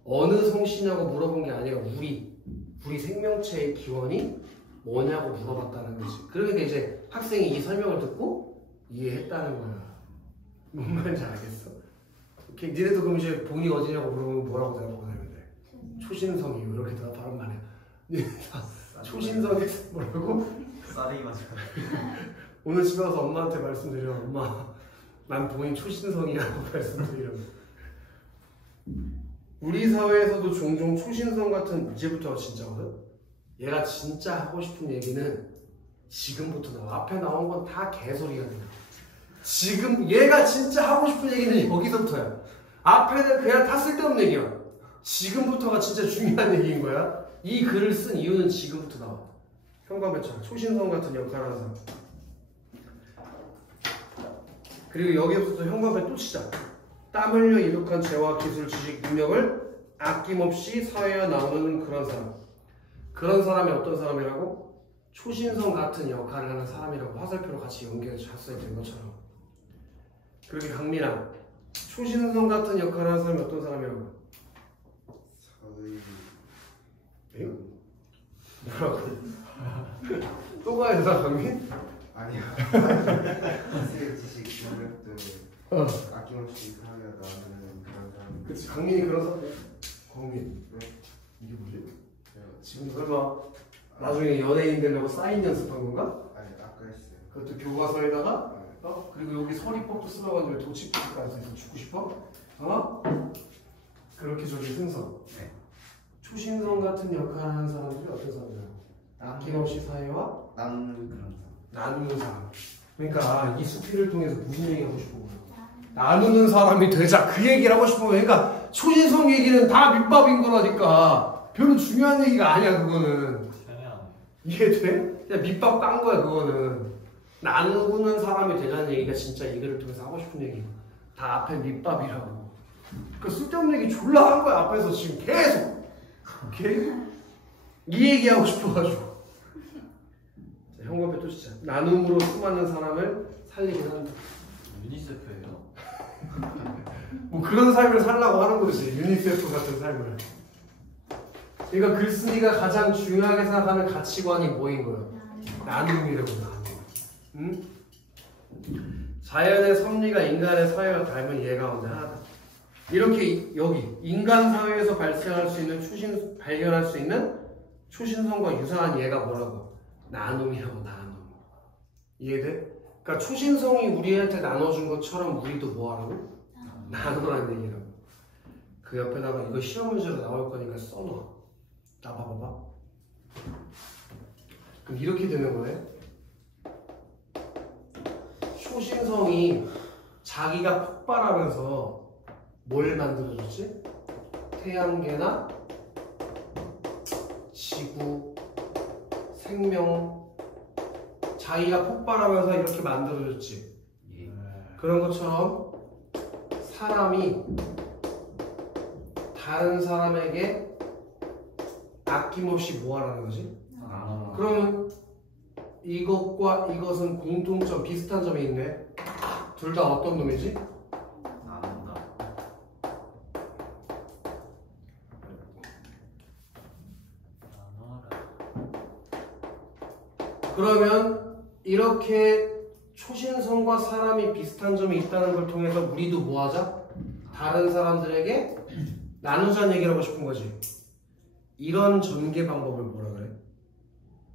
어느 성씨냐고 물어본 게 아니라 우리 생명체의 기원이 뭐냐고 물어봤다는 거지. 그러니까 이제 학생이 이 설명을 듣고 이해했다는 거야. 뭔 말인지 알겠어? 니네도 그럼 이제 본이 어디냐고 물어보면 뭐라고 대답하고 다니면 돼? 초신성이요. 이렇게 대답하란 말이야. 니네 다 초신성이 뭐라고? 싸대기 맞아. 오늘 집에 가서 엄마한테 말씀드려. 엄마, 난 본인 초신성이라고 말씀드리려고. 우리 사회에서도 종종 초신성 같은 이제부터가 진짜거든? 얘가 진짜 하고 싶은 얘기는 지금부터 나와. 앞에 나온 건 다 개소리야. 지금 얘가 진짜 하고 싶은 얘기는 여기서부터야. 앞에는 그냥 다 쓸데없는 얘기야. 지금부터가 진짜 중요한 얘기인 거야. 이 글을 쓴 이유는 지금부터 나와. 현관배차 초신성 같은 역할을 하는 사람. 그리고 여기부터 현관배 또 치자. 땀 흘려 이룩한 재화, 기술, 지식, 능력을 아낌없이 사회에 나오는 그런 사람. 그런 사람이 어떤 사람이라고? 초신성 같은 역할을 하는 사람이라고 화살표로 같이 연결해서 잤어야 된 것처럼. 그렇게 강민아, 초신성 같은 역할을 하는 사람이 어떤 사람이라고? 사의 에이? 뭐라고? 또 가야 되나 강민? 아니야. 학생 지식 능력 등을 아낌없이 사회가 나누는 그런 사람. 그치, 강민이 그런 사람. 강민. 네. 이게 뭐지? 지금 설마 나중에 연예인 되려고 사인 연습한 건가? 아니 아까 했어요. 그것도 교과서에다가 네. 그리고 여기 서리법도 쓰러가지고 도치법까지 해서 죽고 싶어? 그렇게 저기 흥성. 네. 초신성 같은 역할을 하는 사람들이 어떤 사람들이야? 아낌없이 사회와 나누는 그런 사람. 나누는 사람. 그러니까 이 수필을 통해서 무슨 얘기 하고 싶은 거야? 나누는 사람이 되자 그 얘기를 하고 싶은 거야. 그러니까 초신성 얘기는 다 밑밥인 거라니까. 별로 중요한 얘기가 아니야 그거는. 이해돼? 그냥 밑밥 깐 거야 그거는. 나누는 사람이 되자는 얘기가 진짜 이 글을 통해서 하고 싶은 얘기. 다 앞에 밑밥이라고. 그 쓸데없는 얘기 졸라 한 거야 앞에서 지금 계속. 오케이? 이 얘기하고 싶어가지고. 자, 형광펜 또 진짜 나눔으로 수많은 사람을 살리긴 한다. 유니세프예요? 뭐 그런 삶을 살라고 하는 거지. 유니세프 같은 삶을. 그러니까 글쓴이가 가장 중요하게 생각하는 가치관이 뭐인 거예요? 나눔이라고. 나눔. 응? 자연의 섭리가 인간의 사회와 닮은 예 가운데 하나다. 이렇게 여기 인간 사회에서 발생할 수 있는 발견할 수 있는 초신성과 유사한 예가 뭐라고? 나눔이라고. 나눔. 이해돼? 그러니까 초신성이 우리한테 나눠준 것처럼 우리도 뭐하라고? 나누라는 얘기라고. 그 옆에다가 이거 시험 문제로 나올 거니까 써놔. 나 봐봐봐. 그럼 이렇게 되는 거네. 초신성이 자기가 폭발하면서 뭘 만들어줬지? 태양계나 지구, 생명, 자기가 폭발하면서 이렇게 만들어줬지. 그런 것처럼 사람이 다른 사람에게 아낌없이 뭐 하라는 거지? 그러면 이것과 이것은 공통점, 비슷한 점이 있네. 둘 다 어떤 놈이지? 나눈다. 그러면 이렇게 초신성과 사람이 비슷한 점이 있다는 걸 통해서 우리도 뭐 하자? 다른 사람들에게 나누자는 얘기를 하고 싶은 거지. 이런 전개 방법을 뭐라 그래?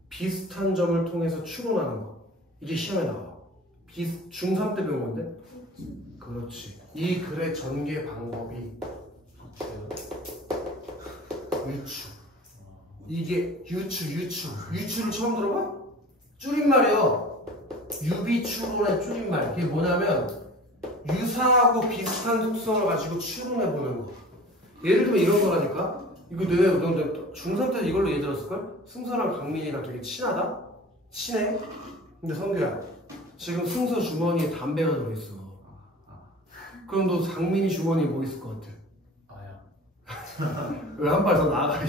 비슷한 점을 통해서 추론하는 거. 이게 시험에 나와. 중3 때 배운 건데? 그렇지. 이 글의 전개 방법이 유추. 이게 유추를 처음 들어봐? 줄임말이요. 유비추론의 줄임말. 그게 뭐냐면 유사하고 비슷한 속성을 가지고 추론해보는 거. 예를 들면 이런 거라니까? 이거 내가 중3 때 이걸로 예를 들었을걸? 승서랑 강민이랑 되게 친하다? 친해? 근데 성규야, 지금 승서 주머니에 담배가 들어있어. 그럼 너 강민이 주머니에 뭐 있을 것 같아? 아야. 왜 한 발 더 나가?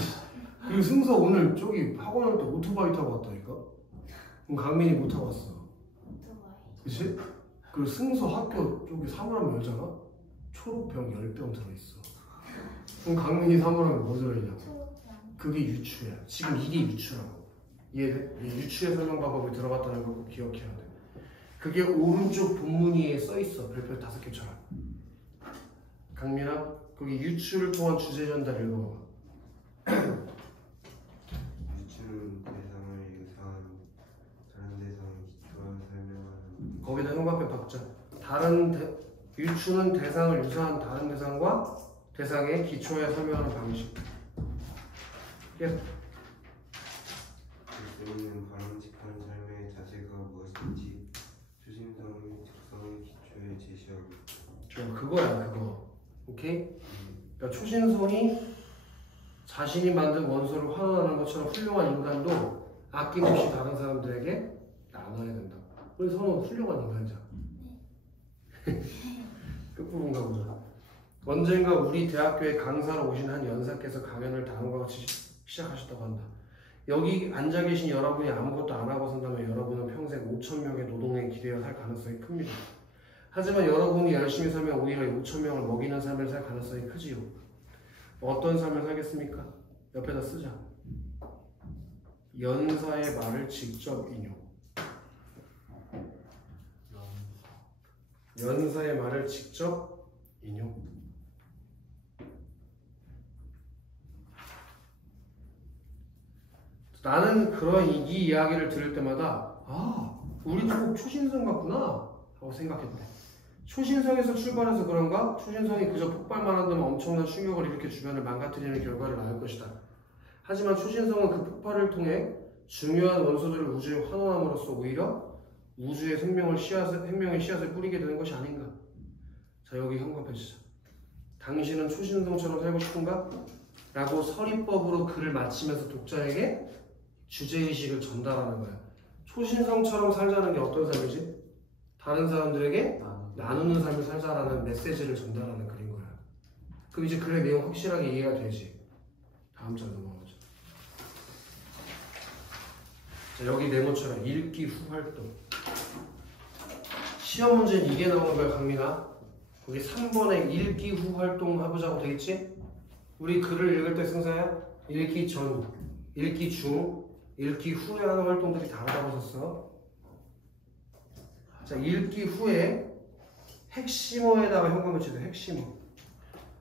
그리고 승서 오늘 저기 학원 올 때 오토바이 타고 왔다니까? 그럼 강민이 못 타고 왔어. 그치? 그리고 승서 학교 쪽에 사물함 열잖아? 초록병 10병 들어있어. 그럼 강민이 사물함에 뭐 들어있냐고? 그게 유추야. 지금 이게 유추라고. 이해돼? 유추의 설명 방법이 들어갔다는 걸 꼭 기억해야 돼. 그게 오른쪽 본문위에 써있어. 별표 5개처럼. 강민아, 거기 유추를 통한 주제 전달 읽어봐. 유추는 대상을 유사한 다른 대상을 기초한 설명하는. 거기다 형광펜 박자. 유추는 대상을 유사한 다른 대상과 대상의 기초에 설명하는 방식. 계속. 글쓰기는 바람직한 삶의 자세가 무엇인지 초신성의 특성의 기초에 제시하고 있다. 그거야 그거. 오케이? 그러니까 초신성이 자신이 만든 원소를 환원하는 것처럼 훌륭한 인간도 아낌없이 다른 사람들에게 나눠야 된다. 그래서 너 훌륭한 인간이잖아. 끝부분가 보자. 언젠가 우리 대학교에 강사로 오신 한 연사께서 강연을 다음과 같이 시작하셨다고 한다. 여기 앉아 계신 여러분이 아무것도 안 하고 산다면 여러분은 평생 5,000명의 노동에 기대어 살 가능성이 큽니다. 하지만 여러분이 열심히 살면 오히려 5,000명을 먹이는 삶을 살 가능성이 크지요. 어떤 삶을 살겠습니까? 옆에다 쓰자. 연사의 말을 직접 인용. 연사의 말을 직접 인용. 나는 그런 이 이야기를 들을 때마다 우리도 꼭 초신성 같구나 하고 생각했대. 초신성에서 출발해서 그런가? 초신성이 그저 폭발만 한다면 엄청난 충격을 일으켜 주변을 망가뜨리는 결과를 낳을 것이다. 하지만 초신성은 그 폭발을 통해 중요한 원소들을 우주에 환원함으로써 오히려 우주의 생명의 씨앗을 뿌리게 되는 것이 아닌가. 자, 여기 현관편지죠. 당신은 초신성처럼 살고 싶은가? 라고 서리법으로 글을 마치면서 독자에게 주제의식을 전달하는 거야. 초신성처럼 살자는 게 어떤 삶이지? 다른 사람들에게 나누는 삶을 살자라는 메시지를 전달하는 글인 거야. 그럼 이제 글의 내용 확실하게 이해가 되지. 다음 장 넘어가죠. 자, 여기 네모처럼 읽기 후 활동. 시험 문제는 이게 나오는 거야, 강민아. 거기 3번에 읽기 후 활동 해보자고 되겠지? 우리 글을 읽을 때 승사야 읽기 전, 읽기 중, 읽기 후에 하는 활동들이 다르다고 썼어. 자, 읽기 후에 핵심어에다가 현관을 치세요. 핵심어.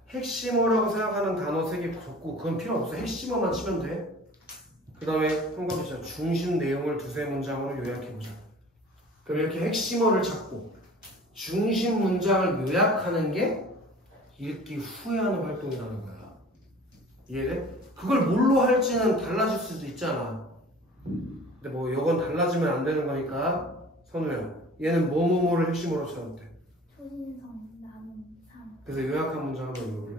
핵심어라고 생각하는 단어 3개 적고 그건 필요 없어. 핵심어만 치면 돼. 그 다음에 현관을 치자. 중심 내용을 2-3문장으로 요약해보자. 그럼 이렇게 핵심어를 찾고 중심 문장을 요약하는 게 읽기 후에 하는 활동이라는 거야. 이해돼? 그걸 뭘로 할지는 달라질 수도 있잖아. 근데 뭐 이건 달라지면 안 되는 거니까 선우야, 얘는 뭐뭐뭐를 핵심으로 찾았대. 초신성, 나눔, 삶. 그래서 요약한 문장 한번 읽어볼래?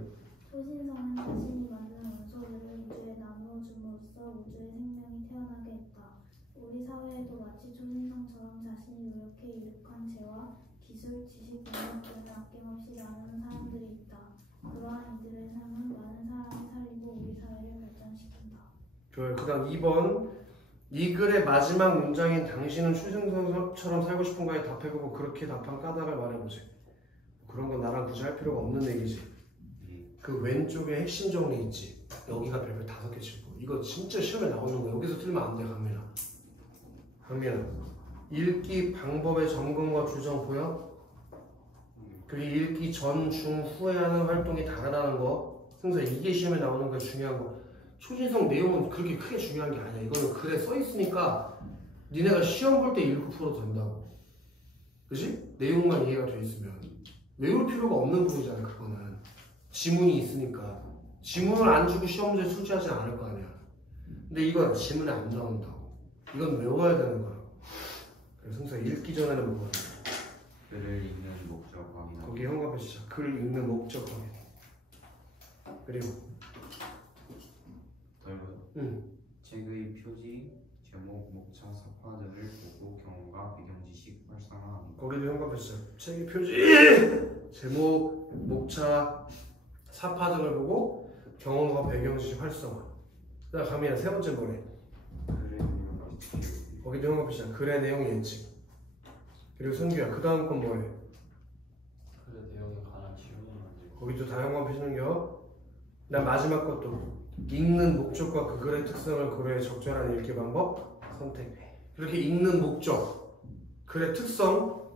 초신성은 자신이 만든 원소들을 우주에 나누어 줌으로써 우주의 생명이 태어나게 했다. 우리 사회에도 마치 초신성처럼 자신이 노력해 이룩한 재화, 기술, 지식, 능력 등을 아낌없이 나누는 사람들이 있다. 그러한 이들의 삶은 많은 사람을 살리고 우리 사회를 발전시킨다. 좋아요. 그 다음 2번. 이 글의 마지막 문장인 당신은 초신성처럼 살고 싶은가에 답해보고 그렇게 답한 까닭을 말해보지. 그런 건 나랑 굳이 할 필요가 없는 얘기지. 그 왼쪽에 핵심 정리 있지. 여기가 별별 5개 칠고. 이거 진짜 시험에 나오는 거야. 여기서 틀리면 안 돼, 강민아. 강민아. 읽기 방법의 점검과 조정 보여? 그리고 읽기 전, 중, 후에 하는 활동이 다르다는 거. 승사 이게 시험에 나오는 거 중요한 거. 초신성 내용은 그렇게 크게 중요한 게 아니야. 이거는 글에 써있으니까 니네가 시험 볼 때 읽고 풀어도 된다고. 그치? 내용만 이해가 돼 있으면 외울 필요가 없는 부분이잖아. 그거는 지문이 있으니까. 지문을 안 주고 시험 문제 출제하지 않을 거 아니야. 근데 이건 지문에 안 나온다고. 이건 외워야 되는 거라고. 그래서 승사 읽기 전에는 뭐가 돼? 글을 읽는 목적 확인하고. 거기 현관표 시작. 글 읽는 목적 확인. 그리고 책의 표지, 제목, 목차, 사파 등을 보고 경험과 배경 지식 활성화합니다. 거기도 현관표 시작. 책의 표지, 제목, 목차, 사파 등을 보고 경험과 배경 지식 활성화. 그다음 가면 3번째 뭐래? 글의 내용 예측. 거기도 현관표 시작. 글의 내용 예측. 그리고 선규야, 그 다음 건 뭐래? 글의 내용에 관한 질문을 만들고. 거기도 다 현관표 시는겨. 그다음 마지막 것도 읽는 목적과 그 글의 특성을 고려해 적절한 읽기 방법 선택. 이렇게 읽는 목적, 글의 특성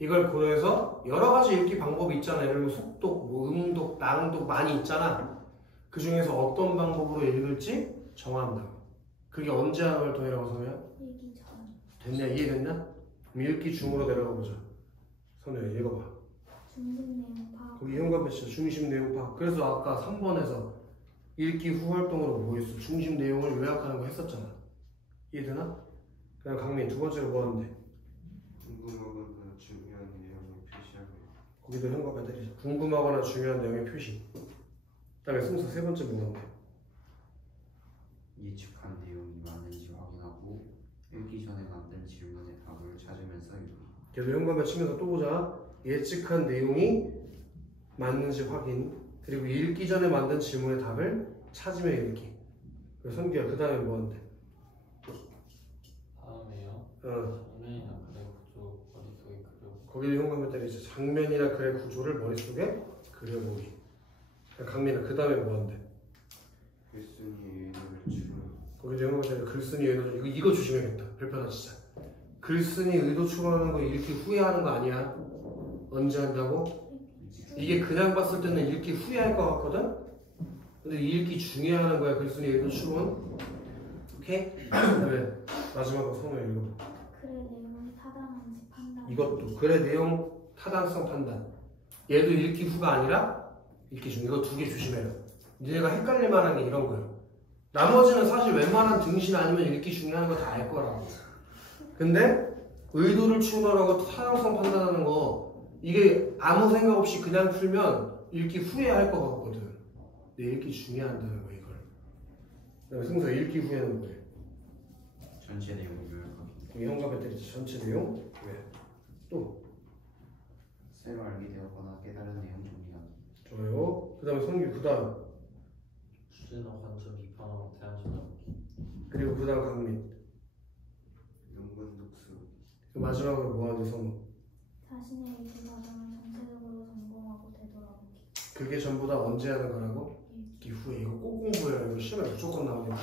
이걸 고려해서 여러 가지 읽기 방법이 있잖아. 예를 들면 속독, 뭐 음독, 낭독 많이 있잖아. 그 중에서 어떤 방법으로 읽을지 정한다. 그게 언제 하는 활동이라고 선우야? 읽기 전. 됐냐? 이해됐냐? 그럼 읽기 중으로 내려가 보자. 선우야 읽어봐. 중심 내용 파악. 거기 현관표 시작. 중심 내용 파악. 그래서 아까 3번에서 읽기 후 활동으로 뭐 했어? 중심 내용을 요약하는 거 했었잖아. 이해되나? 그다음 강민 2번째로 뭐 하는데? 궁금하거나 중요한 내용을 표시하고. 거기도 현관표 때리자. 궁금하거나 중요한 내용의 표시. 그다음에 승수 3번째 뭐 하는데? 예측한 내용이 맞는지 확인하고 읽기 전에 만든 질문의 답을 찾으면서 읽기. 계속 현관표 치면서 또 보자. 예측한 내용이 맞는지 확인. 그리고 읽기 전에 만든 질문의 답을 찾으며 읽기. 그리고 선규야 그 다음에 뭐 하는데? 다음에요. 어, 장면이나 글의 구조 머릿속에 그려보기. 거기도 현관 배터리 장면이나 글의 구조를 머릿속에 그려보기. 강민아 그 다음에 뭐 한대? 글쓴이의 의도를 추론. 거기도 현관 배터리 글쓴이 의도 이거 조심해야겠다. 별표나 진짜. 글쓴이 의도 추론하는 거 읽기 후회하는 거 아니야? 언제 한다고? 이게 그냥 봤을 때는 읽기 후회할 것 같거든? 근데 읽기 중에 하는 거야. 글쓴이 의도 추론. 오케이? 그래. 마지막으로 성우 읽어봐. 글의 내용이 타당한지 판단. 이것도 글의 내용 타당성 판단. 얘도 읽기 후가 아니라 읽기 중. 이거 두 개 조심해요. 니네가 헷갈릴 만한 게 이런 거예요. 나머지는 사실 웬만한 등신 아니면 읽기 중에 하는 거 다 알 거라고. 근데 의도를 추론하고 타당성 판단하는 거 이게 아무 생각 없이 그냥 풀면 읽기 후회할 것 같거든. 근데 읽기 중에 한다는 거 이걸. 그다음에 승서 읽기 후회는 뭐예요? 전체 내용을 요약하기. 현관 배터리 전체 내용 왜? 또 새로 알게 되었거나 깨달은 내용 정리하기. 좋아요. 그다음에 성규 그다음 주제나 관점 비판하고 대안 찾아보기. 그리고 그다음 강민. 연관 독서. 마지막으로 뭐 하는지 성우. 자신의 읽기 과정을 전체적으로 점검하고 되돌아보기. 그게 전부 다 언제 하는 거라고? 읽기 후에. 이거 꼭 공부해요. 이거 시험에 무조건 나오니까.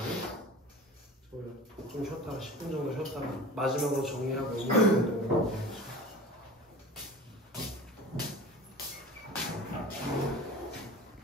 좋아요. 좀 쉬었다가 10분 정도 쉬었다가 마지막으로 정리하고 5분 정도